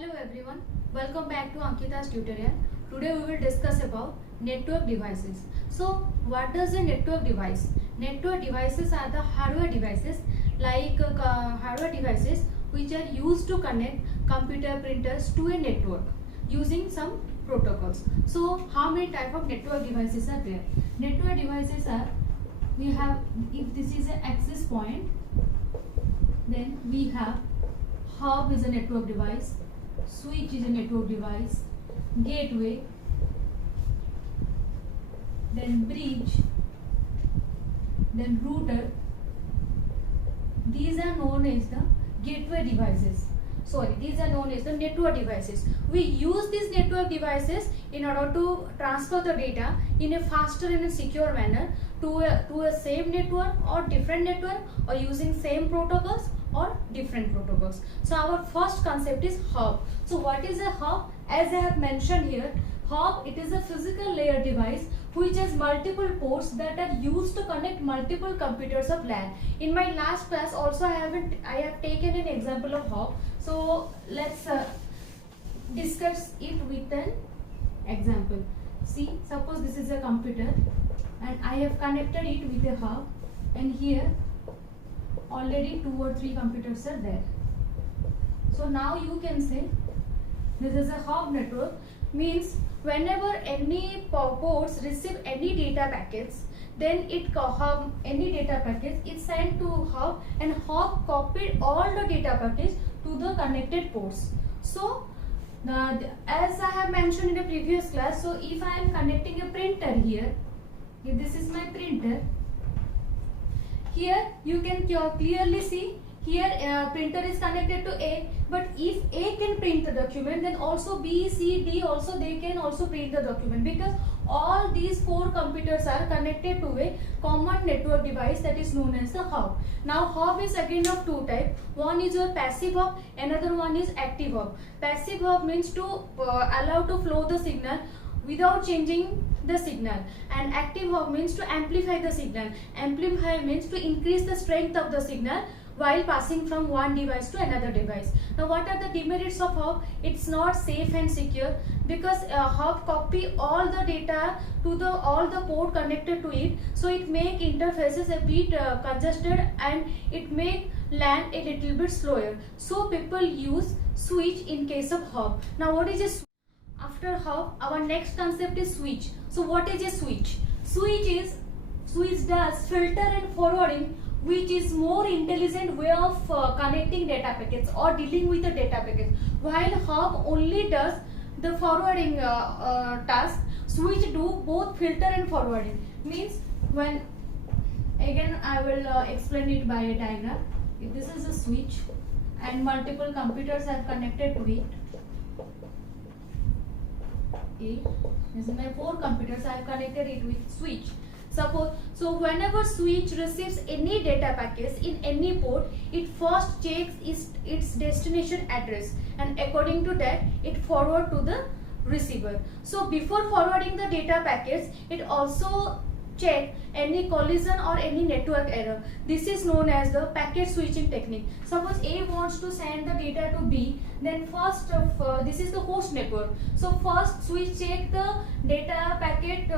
Hello everyone, welcome back to Ankita's tutorial. Today we will discuss about network devices. So what does a network device? Network devices are the hardware devices hardware devices which are used to connect computer printers to a network using some protocols. So how many type of network devices are there? Network devices are, we have, if this is an access point, then we have hub is a network device, switch is a network device, gateway, then bridge, then router. These are known as the gateway devices. These are known as the network devices. We use these network devices in order to transfer the data in a faster and a secure manner to a same network or different network, or using same protocols or different protocols. So our first concept is hub. So what is a hub? As I have mentioned here, hub, it is a physical layer device which has multiple ports that are used to connect multiple computers of LAN. In my last class also I have taken an example of hub. So let's discuss it with an example. See, suppose this is a computer and I have connected it with a hub, and here already 2 or 3 computers are there. So now you can say this is a hub network, means whenever any ports receive any data packets, then any data packets is sent to hub, and hub copied all the data packets to the connected ports. So as I have mentioned in the previous class, so if I am connecting a printer here, if this is my printer, here you can clearly see here printer is connected to A, but if A can print the document, then also B, C, D also, they can also print the document, because all these 4 computers are connected to a common network device that is known as the hub. Now hub is again of 2 types. One is your passive hub, another one is active hub. Passive hub means to allow to flow the signal without changing the signal, and active hub means to amplify the signal. Amplify means to increase the strength of the signal while passing from one device to another device. Now what are the demerits of hub? It's not safe and secure, because hub copy all the data to all the port connected to it, so it make interfaces a bit congested, and it make LAN a little bit slower. So people use switch in case of hub. Now what is a switch? After hub, our next concept is switch. So what is a switch? Switch does filter and forwarding, which is more intelligent way of connecting data packets or dealing with the data packets, while hub only does the forwarding task. Switch do both filter and forwarding. Means, when again I will explain it by a diagram. If this is a switch and multiple computers are connected to it, this is my 4 computers, I have connected it with switch. Suppose, so whenever switch receives any data packets in any port, it first checks its destination address, and according to that it forward to the receiver. So before forwarding the data packets, it also check any collision or any network error. This is known as the packet switching technique. Suppose A wants to send the data to B, then first this is the host network. So first switch check the data packet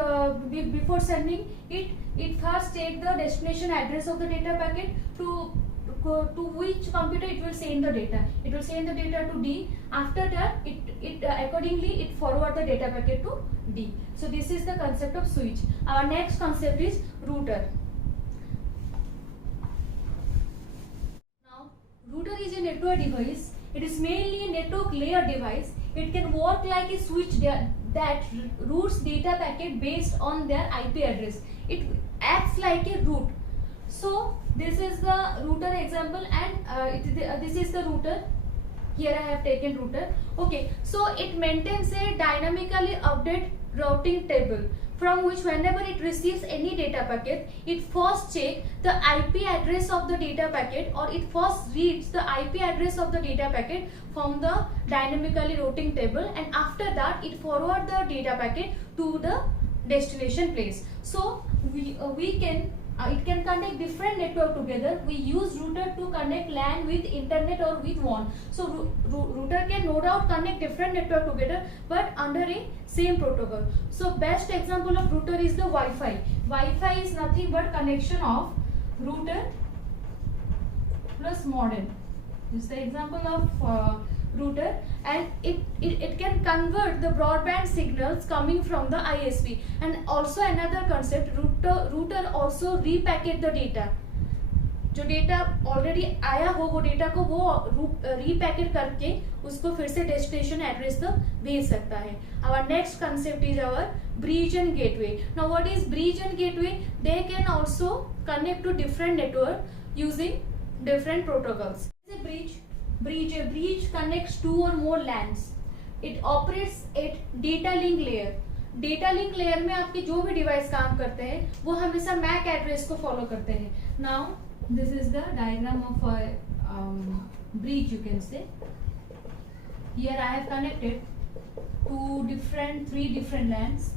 before sending it. It first check the destination address of the data packet to which computer it will send the data. It will send the data to D. After that, accordingly it forward the data packet to D. So this is the concept of switch. Our next concept is router. Now, router is a network device. It is mainly a network layer device. It can work like a switch that routes data packet based on their IP address. It acts like a route. So this is the router example, and this is the router. Here I have taken router. Okay, so it maintains a dynamically updated routing table, from which whenever it receives any data packet, it first checks the IP address of the data packet, or it first reads the IP address of the data packet from the dynamically routing table, and after that it forward the data packet to the destination place. So we can it can connect different network together. We use router to connect LAN with internet or with WAN. So router can no doubt connect different network together, but under a same protocol. So best example of router is the Wi-Fi. Wi-Fi is nothing but connection of router plus modem. This is the example of router, and it can convert the broadband signals coming from the ISP. And also another concept, router also repacket the data. जो data already आया हो वो data को वो रीपैकेट करके उसको फिर से डेस्टिनेशन एड्रेस तक भेज सकता है. Our next concept is our bridge and gateway. Now what is bridge and gateway? They can also connect to different network using different protocols. A bridge connects two or more LANs. It operates at data link layer. Data link layer में आपके जो भी device काम करते हैं वो हमेशा Mac address को फॉलो करते हैं. Now this is the diagram of a bridge, you can say. Here I have connected three different LANs,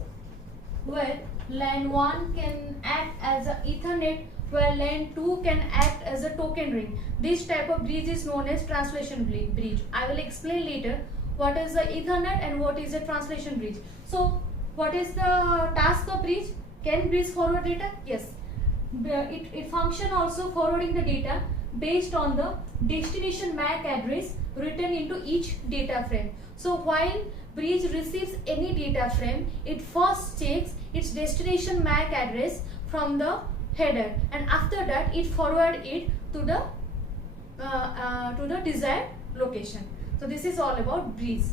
where LAN 1 can act as a Ethernet, where LAN 2 can act as a token ring. This type of bridge is known as translation bridge. I will explain later what is the Ethernet and what is a translation bridge. So what is the task of bridge? Can bridge forward data? Yes. It function also forwarding the data based on the destination MAC address written into each data frame. So while bridge receives any data frame, it first checks its destination MAC address from the header, and after that it forward it to the desired location. So this is all about bridge.